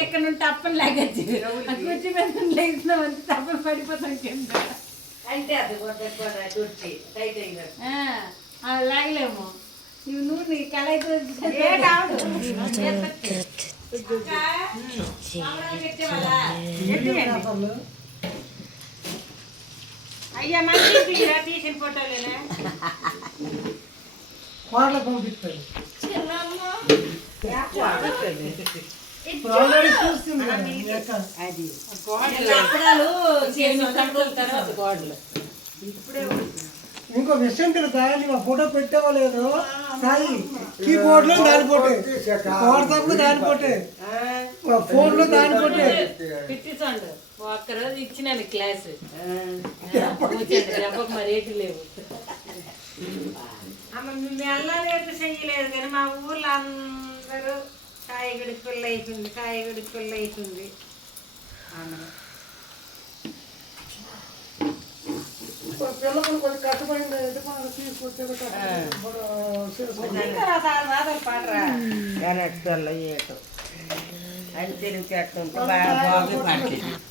ఇక్కడ నుండి తప్పని లాగచ్చు కుర్చీ మీద లేచినామంటే తప్పని పడిపోతాం కింద అంటే అది లాగలేము నువ్వు నీ కళ అయ్యా మంచి తీసిన ఫోటోలేనా కోడలు పంపిస్తాను ఇంకో విషయం తెలుసా నువ్వు ఫోటో పెట్టావో లేదు సాయి కీబోర్డ్ లో దాని పోటే వాట్సాప్ లో దాని పోటే ఫోన్ లో దాని పోటే పిట్టించండు ఒక్కరోజు ఇచ్చినాను క్లాస్ దెబ్బకు మరేటి లేవు మెల్లలేదు చెయ్యలేదు కానీ మా ఊర్లో అందరూ కాయగడి పిల్ల అవుతుంది కాయగడి పిల్ల అవుతుంది పిల్లలు కొంచెం కష్టపడింది తీసుకొచ్చే పాడరా పిల్ల ఏటో అని తెలిసి అట్టుంటే బాగా బాగా